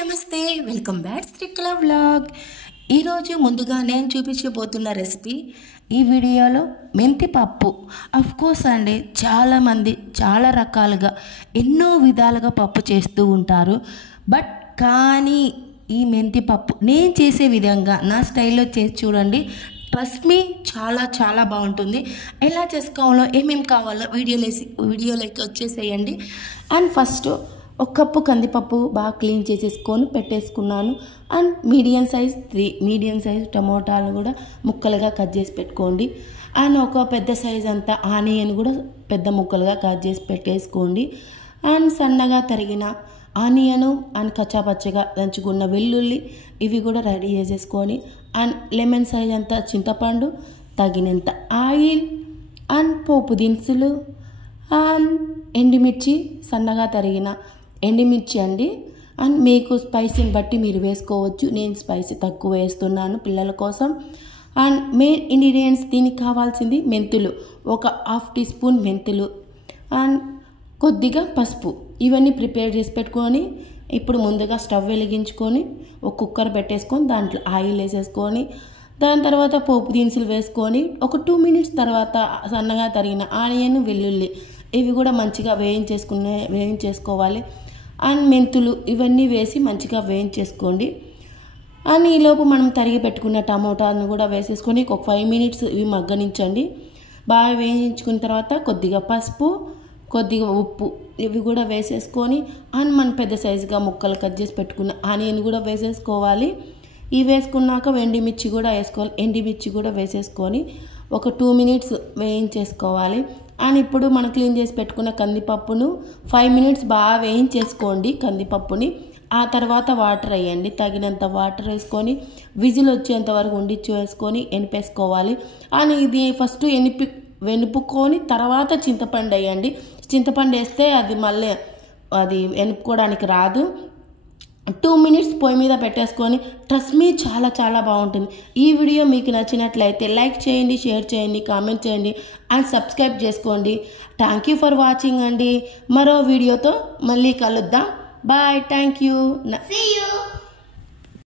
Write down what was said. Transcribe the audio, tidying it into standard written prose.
నమస్తే welcome back Srikala vlog. ఈరోజు ముందుగా నేను చూపించబోతున్న రెసిపీ ఈ వీడియోలో మెంతి పప్పు. అఫ్ కోర్స్ అండి, చాలామంది చాలా రకాలుగా ఎన్నో విధాలుగా పప్పు చేస్తూ ఉంటారు. బట్ కానీ ఈ మెంతి పప్పు నేను చేసే విధంగా నా స్టైల్లో చేసి చూడండి. ట్రస్ట్ మీ, చాలా చాలా బాగుంటుంది. ఎలా చేసుకోవాలో ఏమేమి కావాలో వీడియోలోకి వచ్చేసేయండి. అండ్ ఫస్ట్ ఒక కప్పు కందిపప్పు బాగా క్లీన్ చేసేసుకొని పెట్టేసుకున్నాను. అండ్ మీడియం సైజ్ టమోటాలు కూడా ముక్కలుగా కట్ చేసి పెట్టుకోండి. అండ్ ఒక పెద్ద సైజ్ అంతా ఆనియన్ కూడా పెద్ద ముక్కలుగా కట్ చేసి పెట్టేసుకోండి. అండ్ సన్నగా తరిగిన ఆనియను అండ్ కచ్చాపచ్చగా దంచుకున్న వెల్లుల్లి ఇవి కూడా రెడీ చేసేసుకొని, అండ్ లెమన్ సైజ్ అంతా చింతపండు, తగినంత ఆయిల్, అండ్ పోపు దినుసులు, అండ్ ఎండుమిర్చి, సన్నగా తరిగిన ఎండుమిర్చి అండి. అండ్ మీకు స్పైసీని బట్టి మీరు వేసుకోవచ్చు. నేను స్పైసీ తక్కువ వేస్తున్నాను పిల్లల కోసం. అండ్ మెయిన్ ఇంగ్రీడియంట్స్ దీనికి కావాల్సింది మెంతులు, ఒక హాఫ్ టీ స్పూన్ మెంతులు, అండ్ కొద్దిగా పసుపు. ఇవన్నీ ప్రిపేర్ చేసి పెట్టుకొని ఇప్పుడు ముందుగా స్టవ్ వెలిగించుకొని ఒక కుక్కర్ పెట్టేసుకొని దాంట్లో ఆయిల్ వేసేసుకొని, దాని తర్వాత పోపు దినుసులు వేసుకొని ఒక 2 minutes తర్వాత సన్నగా తరిగిన ఆనియన్, వెల్లుల్లి ఇవి కూడా మంచిగా వేయించేసుకోవాలి. అండ్ మెంతులు ఇవన్నీ వేసి మంచిగా వేయించేసుకోండి. అండ్ ఈలోపు మనం తరిగి పెట్టుకున్న టమోటాను కూడా వేసేసుకొని ఒక 5 minutes ఇవి మగ్గనించండి. బాగా వేయించుకున్న తర్వాత కొద్దిగా పసుపు, కొద్దిగా ఉప్పు ఇవి కూడా వేసేసుకొని, అండ్ మనం పెద్ద సైజుగా ముక్కలు కట్ చేసి పెట్టుకున్న ఆనియన్ కూడా వేసేసుకోవాలి. ఇవి వేసుకున్నాక ఎండుమిర్చి కూడా వేసేసుకొని ఒక 2 minutes వేయించేసుకోవాలి. అండ్ ఇప్పుడు మనం క్లీన్ చేసి పెట్టుకున్న కందిపప్పును 5 minutes బాగా వేయించేసుకోండి కందిపప్పుని. ఆ తర్వాత వాటర్ వేయండి, తగినంత వాటర్ వేసుకొని విజిల్ వచ్చేంత వరకు వేసుకొని ఎనిపేసుకోవాలి. అండ్ ఇది ఫస్ట్ వెనుపుకొని తర్వాత చింతపండు వేయండి. చింతపండు వేస్తే అది వెనుపుకోవడానికి రాదు. 2 minutes పొయ్యి మీద పెట్టేసుకొని ట్రస్ట్ మీ, చాలా చాలా బాగుంటుంది. ఈ వీడియో మీకు నచ్చినట్లయితే లైక్ చేయండి, షేర్ చేయండి, కామెంట్ చేయండి, అండ్ సబ్స్క్రైబ్ చేసుకోండి. థ్యాంక్ యూ ఫర్ వాచింగ్ అండి. మరో వీడియోతో మళ్ళీ కలుద్దాం. Bye, thank you. See you.